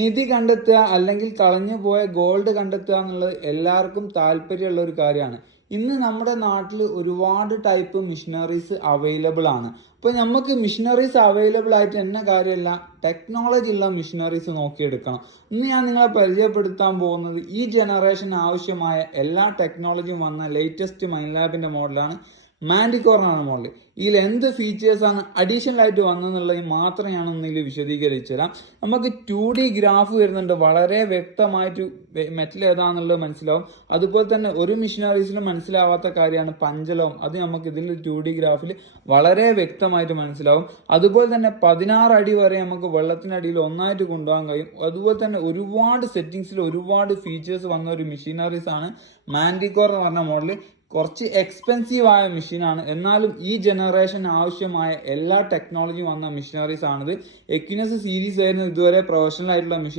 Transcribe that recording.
നിധി കണ്ടെത്തുക അല്ലെങ്കിൽ കളഞ്ഞു പോയ ഗോൾഡ് കണ്ടെത്തുക എന്നുള്ളത് എല്ലാവർക്കും താല്പര്യമുള്ള ഒരു കാര്യമാണ്. ഇന്ന് നമ്മുടെ നാട്ടിൽ ഒരുപാട് ടൈപ്പ് മിഷനറീസ് അവൈലബിൾ ആണ്. അപ്പോൾ നമുക്ക് മിഷനറീസ് അവൈലബിൾ ആയിട്ട് എന്ന കാര്യമല്ല, ടെക്നോളജി ഉള്ള മിഷനറീസ് നോക്കിയെടുക്കണം. ഇന്ന് ഞാൻ നിങ്ങളെ പരിചയപ്പെടുത്താൻ പോകുന്നത് ഈ ജനറേഷൻ ആവശ്യമായ എല്ലാ ടെക്നോളജിയും വന്ന ലേറ്റസ്റ്റ് മൈൻലാബിന്റെ മോഡലാണ് മാൻഡിക്കോർ ആണ് മോഡൽ. ഇതിൽ എന്ത് ഫീച്ചേഴ്സ് ആണ് അഡീഷണൽ ആയിട്ട് വന്നെന്നുള്ളത് മാത്രം ഞാൻ ഒന്നിൽ വിശദീകരിച്ചു തരാം. നമുക്ക് 2D ഗ്രാഫ് വരുന്നുണ്ട്, വളരെ വ്യക്തമായിട്ട് മെറ്റൽ ഏതാണെന്നുള്ളത് മനസ്സിലാവും. അതുപോലെ തന്നെ ഒരു മിഷനറീസിലും മനസ്സിലാവാത്ത കാര്യമാണ് പഞ്ചലോം. അത് നമുക്ക് ഇതിൽ 2D ഗ്രാഫിൽ വളരെ വ്യക്തമായിട്ട് മനസ്സിലാവും. അതുപോലെ തന്നെ 16 അടി വരെ നമുക്ക് വെള്ളത്തിനടിയിൽ ഒന്നായിട്ട് കൊണ്ടുപോകാൻ കഴിയും. അതുപോലെ തന്നെ ഒരുപാട് സെറ്റിംഗ്സിൽ ഒരുപാട് ഫീച്ചേഴ്സ് വന്ന ഒരു മെഷീനറീസ് ആണ് മാൻഡിക്കോർ എന്ന് പറഞ്ഞ മോഡൽ. കുറച്ച് എക്സ്പെൻസീവ് ആയ മെഷീനാണ്, എന്നാലും ഈ ജനറേഷൻ ആവശ്യമായ എല്ലാ ടെക്നോളജിയും വന്ന മെഷീനറീസ് ആണിത്. എക്വിനസ് സീരീസ് ആയിരുന്നു ഇതുവരെ പ്രൊഫഷണൽ ആയിട്ടുള്ള മെഷീൻ.